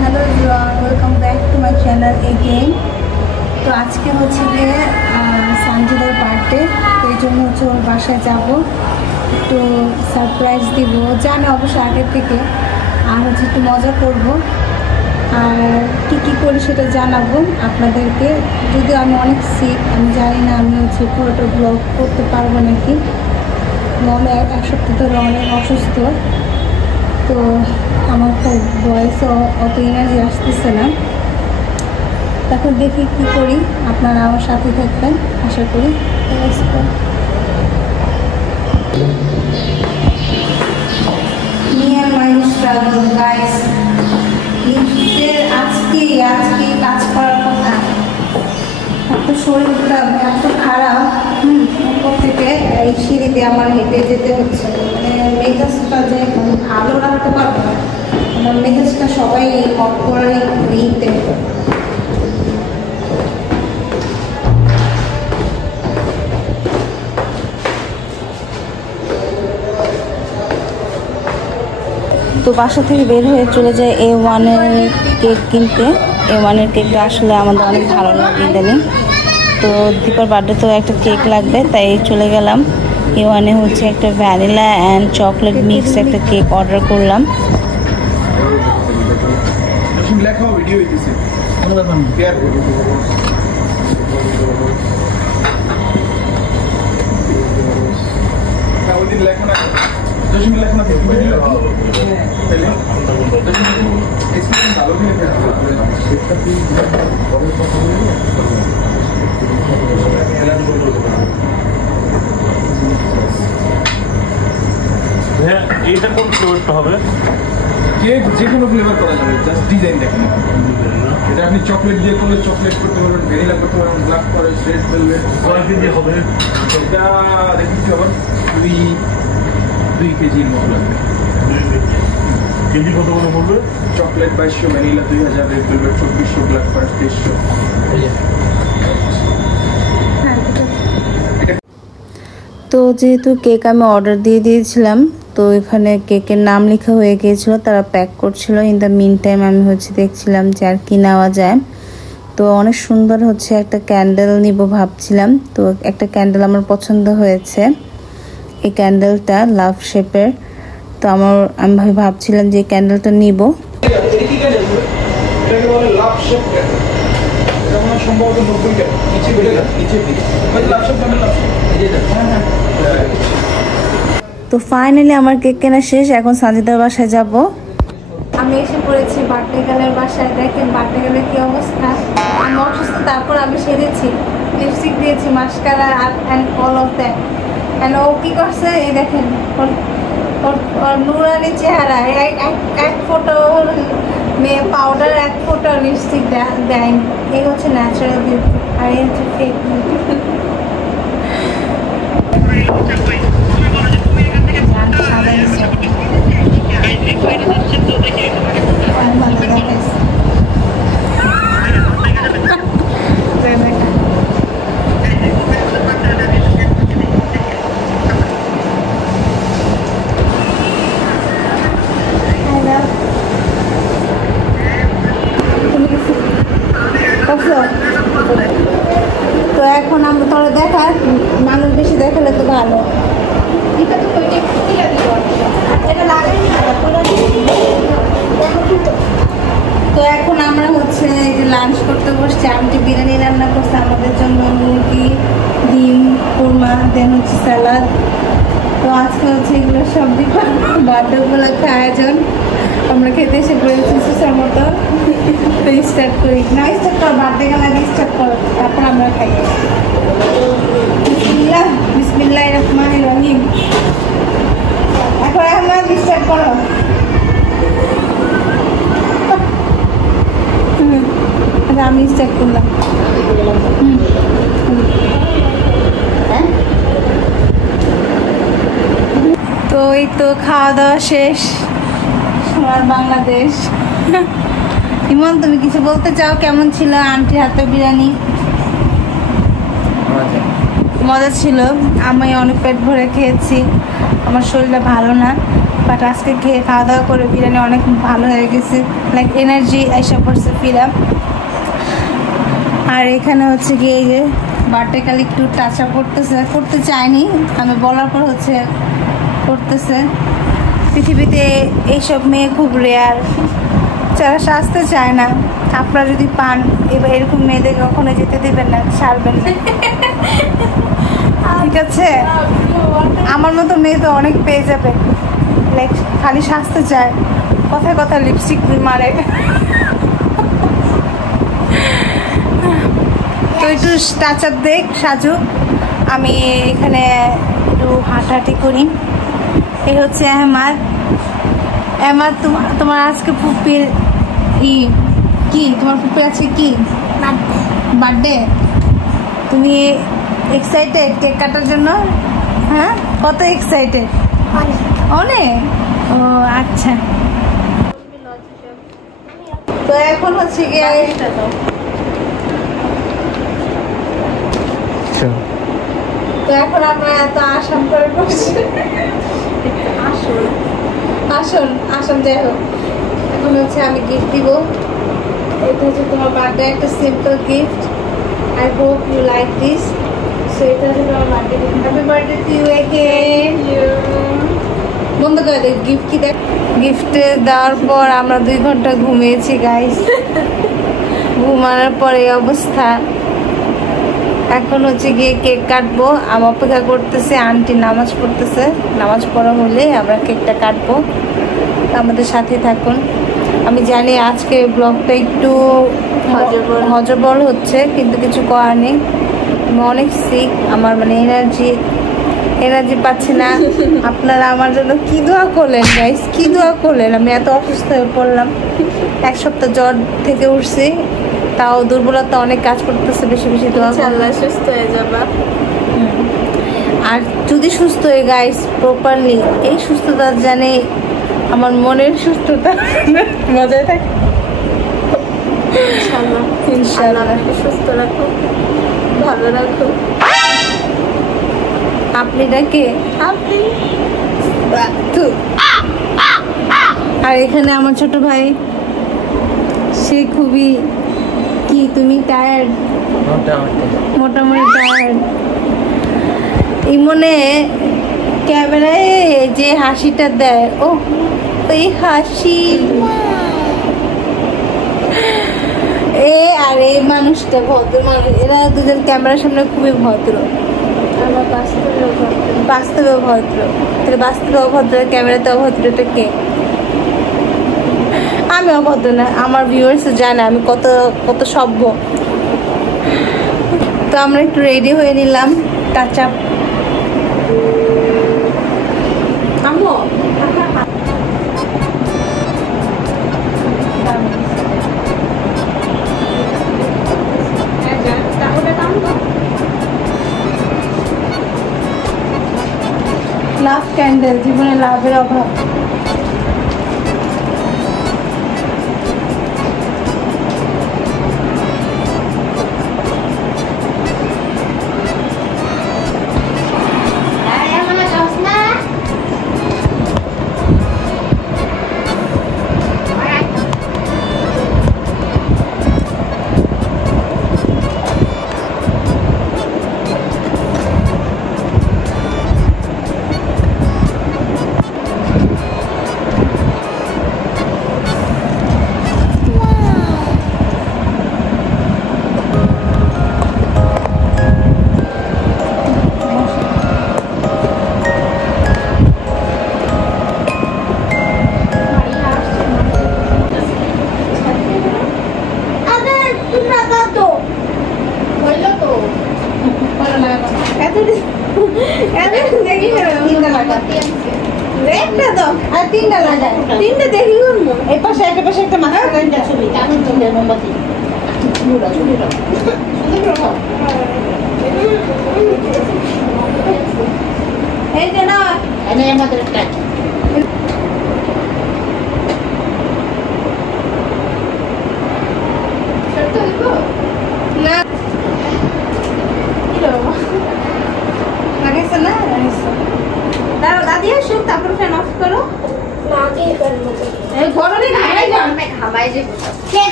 Hello everyone, welcome back to my channel again. তো আজকে হচ্ছে গিয়ে সানজিদার বার্থডে, তো এই জন্য হচ্ছে ওর বাসায় যাব, একটু সারপ্রাইজ দিব, জানে অবশ্য আগের থেকে, আর হচ্ছে একটু মজা করব, আর কী করি সেটা জানাবো আপনাদেরকে। যদিও আমি অনেক সিক, আমি জানি না আমি হচ্ছে পুরোটা ব্লগ করতে পারবো নাকি, মনে এক সপ্তাহ ধরে অনেক অসুস্থ, তো আমার তো বয়সও অত এনার্জি আসতেছে না। তখন দেখি কী করি, আপনারা আমার সাথে থাকবেন আশা করি। আজকে কাজ করার কথা, এত শরীরটা এত খারাপ, উপর থেকে এই সিঁড়িতে আমার হেঁটে যেতে হচ্ছে, মানে মেজাজটা যে ভালো রাখতে পারবো না, আমার মেজাজটা সবাই অফ করার ইতে। তো বাসা থেকে বের হয়ে চলে যায় A1-এর কেক কিনতে। A1-এর কেকটা আসলে আমাদের অনেক ভালো লাগে ইদানিং। তো দীপার বার্থডে তো একটা কেক লাগবে, তাই চলে গেলাম A1-এ। হচ্ছে একটা ভ্যানিলা অ্যান্ড চকলেট মিক্স একটা কেক অর্ডার করলাম। এইটা কোন ফ্লেভারটা হবে? কেক যে কোনো ফ্লেভার করা যাবে, জাস্ট ডিজাইন দেখেন। এটা আপনি চকলেট দিয়ে করলে চকলেট করতে পারবেন, ভ্যানিলা করতে পারবেন, ব্ল্যাক ফরেস্ট, রেড ভেলভেট। কয়েকদিন দিয়ে হবে? এটা দেখি আবার 2 কেজির মতো লাগবে। কেজি কত করে পড়বে? Chocolate 2200, vanilla 2000, red velvet 2400, black forest 2300। তো যেহেতু কেক আমি অর্ডার দিয়ে দিয়েছিলাম, তো এখানে কেকের নাম লেখা হয়ে গিয়েছিল, তারা প্যাক করছিল। ইন দ্য মিন টাইম আমি হচ্ছে দেখছিলাম যে আর কি নেওয়া যায়। তো অনেক সুন্দর হচ্ছে একটা ক্যান্ডেল নিব ভাবছিলাম, তো একটা ক্যান্ডেল আমার পছন্দ হয়েছে, এই ক্যান্ডেলটা লাভ শেপের। তো আমি ভাবছিলাম যে এই ক্যান্ডেলটা নিব। তো ফাইনালি আমার কেক কেনা শেষ, এখন সানজিদার বাসায় যাব। আমি এসে পড়েছি বার্থডে গার্লের বাসায়। দেখেন বার্থডে গার্লের কি অবস্থা, আমি অসুস্থ, তারপর আমি সেরেছি, লিপস্টিক দিয়েছি, mascara and all of that. And ও কী করছে এই দেখেন, ওর নুরানি চেহারা, এক ফোটো মেয়ে পাউডার, এক ফোটো লিপস্টিক দেয়। এই হচ্ছে ন্যাচারাল বিউটি, আর এই হচ্ছে ফেক বিউটি। তো এখন আমরা তোরা দেখা, মানুষ বেশি দেখালে তো ভালো। তো এখন আমরা হচ্ছে এই যে লাঞ্চ করতে বসছি। আমি যে বিরিয়ানি রান্না করছি আমাদের জন্য, মুরগি, ডিম, কুরমা, দেন হচ্ছে স্যালাড। তো আজকে হচ্ছে এগুলো সব বার্থডে উপলক্ষে আয়োজন, আমরা খেতে এসে পড়েছি সুসার মতো। তো স্টার্ট করি না, স্টার্ট কর, বার্থডে গেলে আগে স্টার্ট করো, তারপর আমরা খাই। বিসমিল্লাহ, বিসমিল্লাহির রহমানির রহিম। এখন আমরা স্টার্ট করো। আমি স্টার্ট করলাম। তো এই তো খাওয়া দাওয়া শেষ, আমার বাংলাদেশ। ইমন, তুমি কিছু বলতে চাও? কেমন ছিল আন্টির হাতের বিরিয়ানি? মজা ছিল, আমি অনেক পেট ভরে খেয়েছি। আমার শরীরটা ভালো না, বাট আজকে খেয়ে খাওয়া দাওয়া করে বিরিয়ানি অনেক ভালো হয়ে গেছে, লাইক এনার্জি এসে পড়ছে ফিরা। আর এখানে হচ্ছে গিয়ে এই যে বার্থডে একটু টাচ আপ করতে চায়নি, আমি বলার পর হচ্ছে করতেছে। পৃথিবীতে এইসব মেয়ে খুব রেয়ার, যারা সাজতে চায় না। আপনারা যদি পান এবার এরকম মেয়েদের কখনো যেতে দেবেন না, ছাড়বেন না, ঠিক আছে? আমার মতো মেয়ে তো অনেক পেয়ে যাবে, লাইক খালি সাজতে চায়, কথায় কথায় লিপস্টিক মারে। তো একটু টাচ আপ দেখ সাজুক, আমি এখানে একটু হাঁটাহাঁটি করি। এই হচ্ছে আমার তোমার আজকে ফুপির কি তোমার ফুপির আছে কি বার্থডে? তুমি এক্সাইটেড কেক কাটার জন্য? হ্যাঁ, কত এক্সাইটেড? অনেক। ও আচ্ছা, তো এখন হচ্ছে গিয়ে তো এখন আমরা এত আসাম করে বসছি, আসন যাই হোক। এখন হচ্ছে আমি গিফট দিব, এটা হচ্ছে তোমার বার্থডে একটা simple gift. I hope you like this. So এটা হচ্ছে তোমার birthday gift. Happy birthday to you again. বন্ধ করে দে। গিফট কি দেখ? গিফট দেওয়ার পর আমরা 2 ঘন্টা ঘুমিয়েছি গাইস। ঘুমানোর পর এই অবস্থা। এখন হচ্ছে গিয়ে কেক কাটবো, আমি অপেক্ষা করতেছে, আন্টি নামাজ পড়তেছে, নামাজ পড়া হলে আমরা কেকটা কাটবো। আমাদের সাথে থাকুন। আমি জানি আজকে ব্লগটা একটু হজবল হচ্ছে, কিন্তু কিছু করার নেই। আমি অনেক সিক, আমার মানে এনার্জি পাচ্ছি না। আপনারা আমার জন্য কি দোয়া করলেন গাইস, কি দোয়া করলেন? আমি এত অসুস্থ হয়ে পড়লাম, 1 সপ্তাহ জ্বর থেকে উঠছি, তাও দুর্বলতা অনেক কাজ করতেছে। বেশি বেশি দোয়া করলে সুস্থ হয়ে যাবা। আর যদি সুস্থ হয়ে গাইস প্রপারলি, এই সুস্থতা জানে আমার মনের সুস্থতা মজায় থাকে। ইনশাআল্লাহ সুস্থ রাখো, ভালো রাখো। আপনি ডাকে আপনি। আর এখানে আমার ছোট ভাই, সে খুবই কি, তুমি টায়ার্ড? মোটামুটি টায়ার্ড। ইমনে ক্যামেরায় যে হাসিটা দেয়, ও ওই হাসি। আর এই মানুষটা ভদ্র মানুষ, এরা দুজন ক্যামেরার সামনে খুবই ভদ্র। বাস্তবে ভদ্র। তাহলে বাস্তবে অভদ্র, ক্যামেরাতে অভদ্রটা কে? আমি অভদ্র না, আমার ভিউয়ার্স জানে আমি কত সভ্য। তো আমরা একটু রেডি হয়ে নিলাম, টাচ আপ। লাভ ক্যান্ডেল, জীবনে লাভের অভাব। তিনটা দেখি এই পাশে একটা পাশে একটা মাথা ছবি এই যে না আমাদের লাগাইছে না, দাঁড়াও দাদি আসুক, তারপর ফ্যান অফ করো।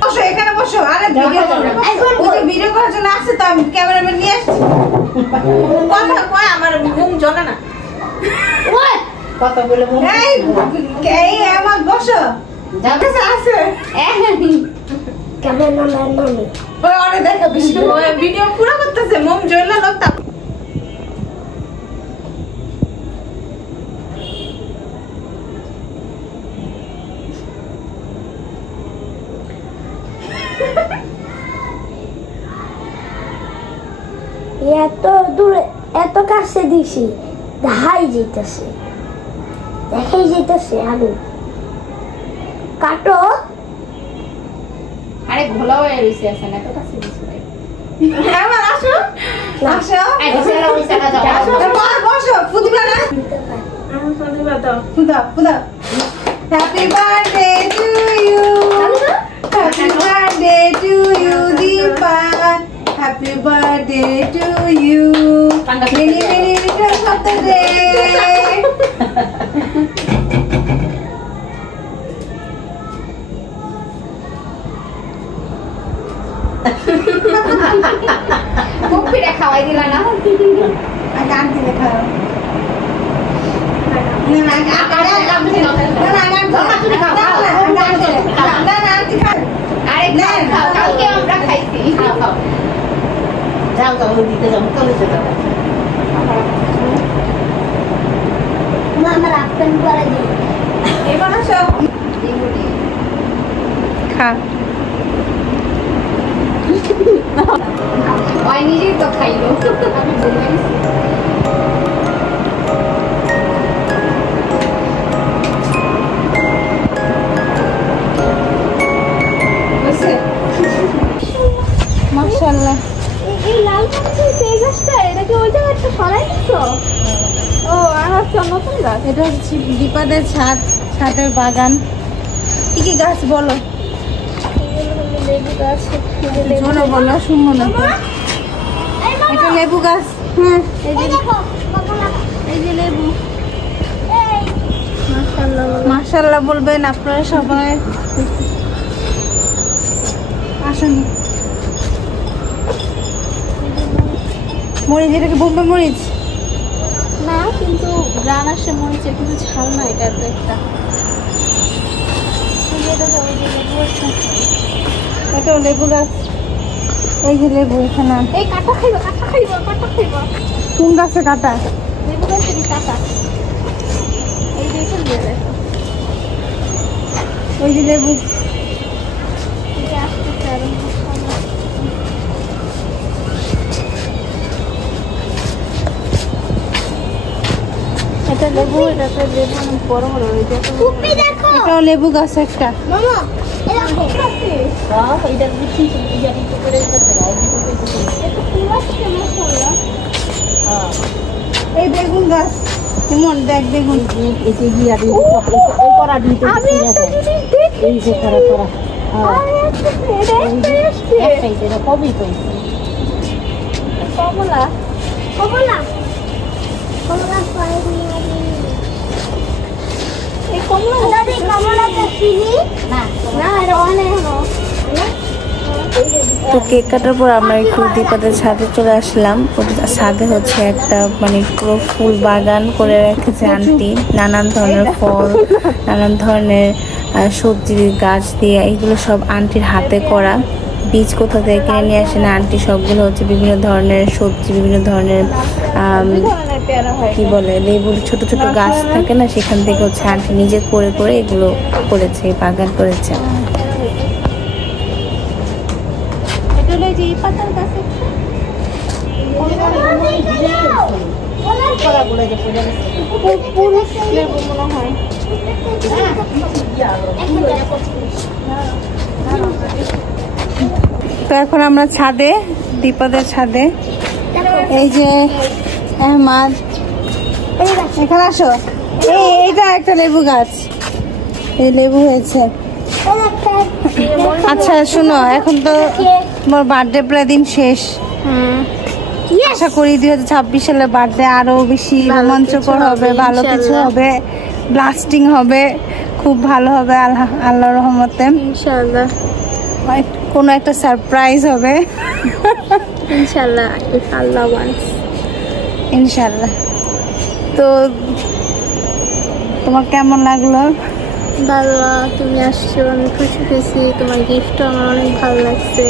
বসো এখানে বসো। আরে ভিডিও করার জন্য আসছে তো, আমি ক্যামেরাম্যান নিয়ে আসছি। কথা কয় আমার ঘুম জ্বলে না। কথা বলে এই আমার বসো আছে দেখা ভিডিও পুরো করতেছে মোম জ্বললে লোক। এত দূরে এত কাছে দিছি দেখাই যেতেছে দেখাই যেতেছে আলু কাটো। আরে ঘোলা হয়ে রইছে আছে না তো কাছে দিছি এবার আসো আসো বসো ফুদিবা না ফুদা ফুদা। Happy birthday to you happy birthday to you Dipa happy birthday to you many many returns of the day. কফিটা খাওয়াই দিলা না আগে আনতে দেখাও আমার আপন করে দিই এবার আসো খা। ওই নিজেই তো খাইলো আমি বললাম মাশাআল্লাহ। এই লাল কালারের এই গাছটা এটা কি ওই জায়গাটা সরাই দিছো? ও আর হচ্ছে নতুন গাছ। এটা হচ্ছে দীপাদের ছাদের বাগান। কি কি গাছ বলো? লেবু গাছ জোরে বলো শুনবো না তো। এটা লেবু গাছ। হ্যাঁ এই যে দেখো এই যে লেবু এই মাশাআল্লাহ মাশাআল্লাহ বলবেন আপনারা সবাই। আসুন মরিচ, এটা কি বোম্বে মরিচ? না কিন্তু গ্রান আসে মরিচের কিন্তু ঝাল না এটা তো একটা। এটা লেবু গাছ। এই যে লেবু এখানে। এই কাটা খাইবা কাটা খাইবা কাটা খাইবা কোন গাছে কাটা? লেবু গাছের কাটা এই যে এখানে দিয়ে দেখো ওই যে লেবু। এই যে আসতেছে আর এটা লেবু এটা তো লেবু অনেক বড় বড় হয়ে যায়। কুপি দেখো এটাও লেবু গাছ একটা। মামা এটা কুপি এটা বিচি ইয়ারি তো করে দিতে দাও এটা কি আছে মাশাআল্লাহ। এই বেগুন গাছ কেমন দেখ বেগুন। এই যে ইয়ারি ও করা দিতে আমি একটা জিনিস দেখি এই যে করা আরে এটা টেস্টি এই যে কবি তো কমলা কমলা কমলা পাই এই কমলা দাদি কমলাটা চিনি না না এটা অনেক তো কেক কাটার পর আমরা একটু দীপাদের ছাদে চলে আসলাম। ছাদে হচ্ছে একটা মানে পুরো ফুল বাগান করে রেখেছে আন্টি। নানান ধরনের ফল, নানান ধরনের সবজির গাছ দিয়ে, এগুলো সব আন্টির হাতে করা। বীজ কোথা থেকে কিনে নিয়ে আসে না আন্টি, সবগুলো হচ্ছে বিভিন্ন ধরনের সবজি, বিভিন্ন ধরনের কি বলে লেবুর ছোট ছোট গাছ থাকে না, সেখান থেকে হচ্ছে আন্টি নিজে করে করে এগুলো করেছে, বাগান করেছে। যে পাতার গাছ করা বলে যে পড়ে গেছে পুরুষ লেবু মনে হয়। তো এখন আমরা ছাদে, দীপাদের ছাদে। এই যে আহমাদ এখানে আসো। এইটা একটা লেবু গাছ, এই লেবু হয়েছে। আচ্ছা শোনো, এখন তো তোমার বার্থডে প্রায় দিন শেষ। আশা করি 2026 সালের বার্থডে আরো বেশি রোমাঞ্চকর হবে, ভালো কিছু হবে, ব্লাস্টিং হবে, খুব ভালো হবে আল্লাহর রহমতে। ইনশাআল্লাহ কোনো একটা সারপ্রাইজ হবে ইনশাআল্লাহ, ইফ আল্লাহ ওয়ান্টস। ইনশাআল্লাহ। তো তোমার কেমন লাগলো? ভালো, তুমি আসছো, আমি খুশি হয়েছি। তোমার গিফটটা আমার অনেক ভালো লাগছে,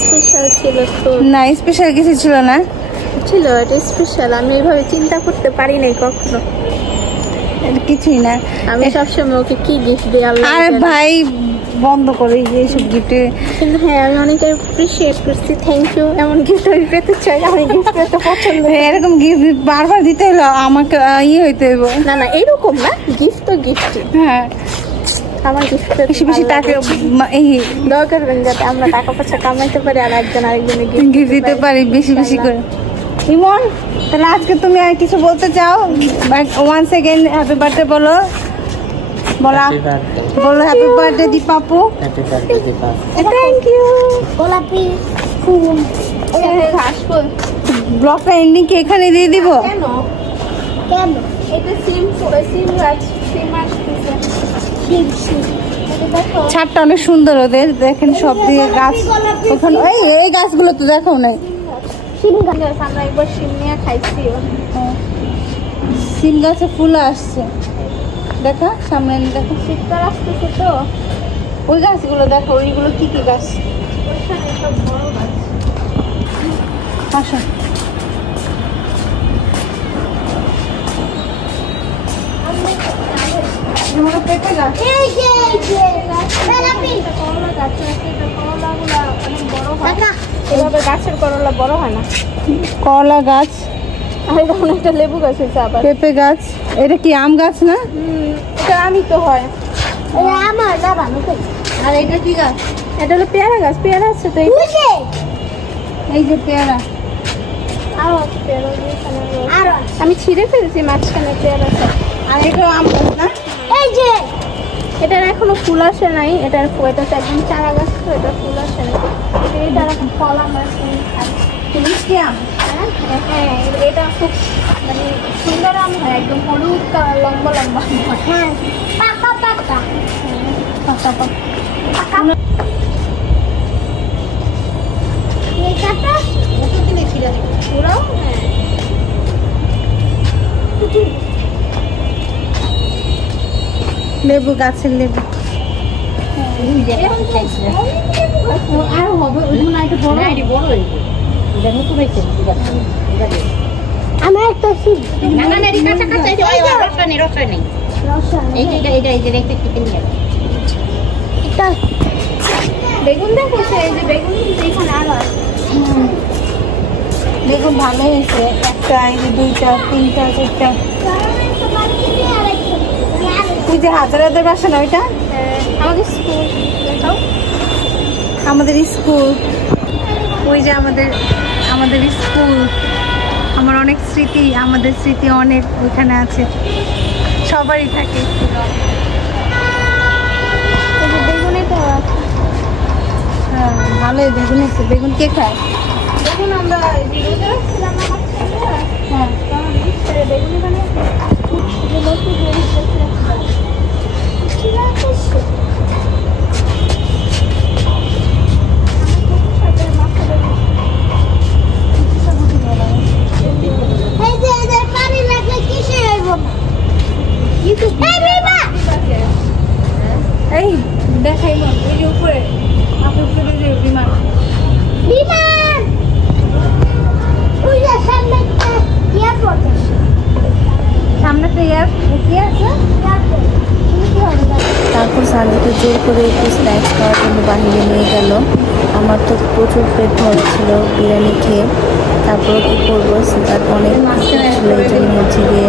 স্পেশাল ছিল। তো না, স্পেশাল কিছু ছিল না। ছিল, এটা স্পেশাল। আমি এইভাবে চিন্তা করতে পারি নাই কখনো। এটা কিছুই না। আমি সবসময় ওকে কি গিফট দিই আল্লাহ আরে জানে। ভাই বন্ধ করে এইসব গিফটে। কিন্তু হ্যাঁ, আমি অনেক অ্যাপ্রিসিয়েট করছি। Thank you. এমন গিফট আমি পেতে চাই, আমি গিফট পেতে পছন্দ করি। এরকম গিফট বারবার দিতে হলো আমাকে হইতে হইব। না এরকম না, গিফট তো গিফট। হ্যাঁ, আমার গিফট বেশি বেশি টাকা এই দোয়া করবেন যাতে আমরা টাকা পয়সা কামাইতে পারি আর একজন আরেকজনের গিফট দিতে পারি বেশি বেশি করে। ইমন, তাহলে আজকে তুমি আর কিছু বলতে চাও? ওয়ান্স এগেইন হ্যাপি বার্থডে বলো। বলো হ্যাপি বার্থডে দীপাপু। Thank you. গোলাপি ফুল, ঘাস ফুল। ব্লগটা এন্ডিং কি এখানে দিয়ে দিব? কেন কেন? এটা সিম গাছ, সিম আসতেছে। ছাদটা অনেক সুন্দর ওদের, দেখেন সব দিকে গাছ। ওখানে এই গাছগুলো তো দেখো নাই। সিম গাছ আমরা একবার সিম নিয়ে খাইছি। সিম গাছে ফুল আসছে, দেখা সামনে দেখো। শীতকাল আসতেছে তো, ওই গাছগুলো দেখো, ওইগুলো কি কি গাছ? ওইখানে সব বড় গাছ। আসো। পেঁপে গাছ। করলা গাছ আছে, করলাগুলা অনেক বড় হয়। এভাবে গাছের করলা বড় হয় না। করলা গাছ, আর এরকম একটা লেবু গাছ হয়েছে আবার। পেঁপে গাছ। এটা কি আম গাছ না? এটা আমি তো হয় আমার বাবা। আর এটা কি গাছ? এটা হলো পেয়ারা গাছ। পেয়ারা আছে তো এই যে পেয়ারা। আরো আছে পেয়ারা। আমি ছিঁড়ে ফেলছি মাঝখানে পেয়ারা। আর এটা আম গাছ না? এই যে এটার এখনো ফুল আসে নাই। এটার এটা তো একদম চারা গাছ, তো এটা ফুল আসে নাই। এটার এখন ফল আমরা মিষ্টি আম। হ্যাঁ, এটা খুব মানে সুন্দর আম হয়, একদম হলুদ লম্বা লম্বা। হ্যাঁ, পাকা পাকা পাকা পাকা। লেবু গাছের লেবু। আর হবে ওইগুলো একটা বড়। আমার একটা বেগুন দেখেছে, এই যে বেগুন কিন্তু এখানে আরো আছে। বেগুন ভালো হয়েছে। একটা, এই যে দুইটা, তিনটা, চারটা। তুই যে হাজারাদের বাসা না ওইটা? আমাদের স্কুল দেখাও। আমাদের স্কুল, ওই যে আমাদের স্কুল। আমার অনেক স্মৃতি, আমাদের স্মৃতি অনেক ওইখানে আছে, সবারই থাকে। বেগুনে তো আছে। হ্যাঁ, ভালোই বেগুন আছে। বেগুন কে খায়? বেগুন আমরা রোদে রাখছিলাম আমার ছেলেরা। হ্যাঁ, বেগুনি মানে এই দেখাই মন ওই যে উপরে আপনার উপরে যে বিমান। সামনে তো কি আছে? তারপর সানজিকে জোর করে একটু স্ন্যাক্স খাওয়ার জন্য বাহিরে নিয়ে গেল। আমার তো প্রচুর পেট ভরছিল বিরিয়ানি খেয়ে। তারপর কী করবো, তার অনেক ছিল, এই জন্য হচ্ছে গিয়ে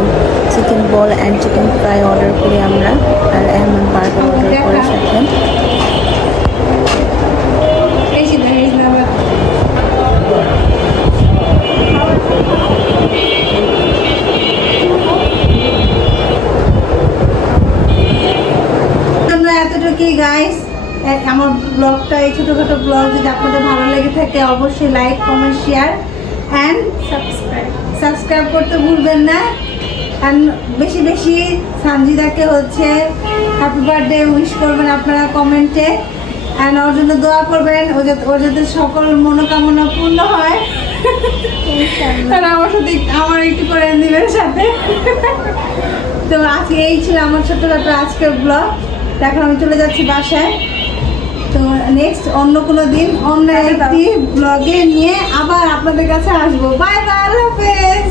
chicken ball and chicken fry order করি আমরা, আর এমন বার্গার অর্ডার করে সাথে। এতটুকুই গাইস, আমার ব্লগটা, এই ছোটখাটো ব্লগ যদি আপনাদের ভালো লেগে থাকে অবশ্যই like, comment, share and subscribe করতে ভুলবেন না। অ্যান্ড বেশি বেশি সানজিদাকে হচ্ছে হ্যাপি বার্থডে উইশ করবেন আপনারা কমেন্টে, অ্যান্ড ওর জন্য দোয়া করবেন ওর যাতে সকল মনোকামনা পূর্ণ হয়। কারণ আমার সাথে আমার একটু করে দিবেন সাথে। তো আজকে এই ছিল আমার ছোট্টখাটো আজকের ব্লগ। এখন আমি চলে যাচ্ছি বাসায়। তো নেক্সট অন্য কোনো দিন অন্য একটি ব্লগে নিয়ে আবার আপনাদের কাছে আসবো। বাই বাই, আল্লাহ হাফেজ।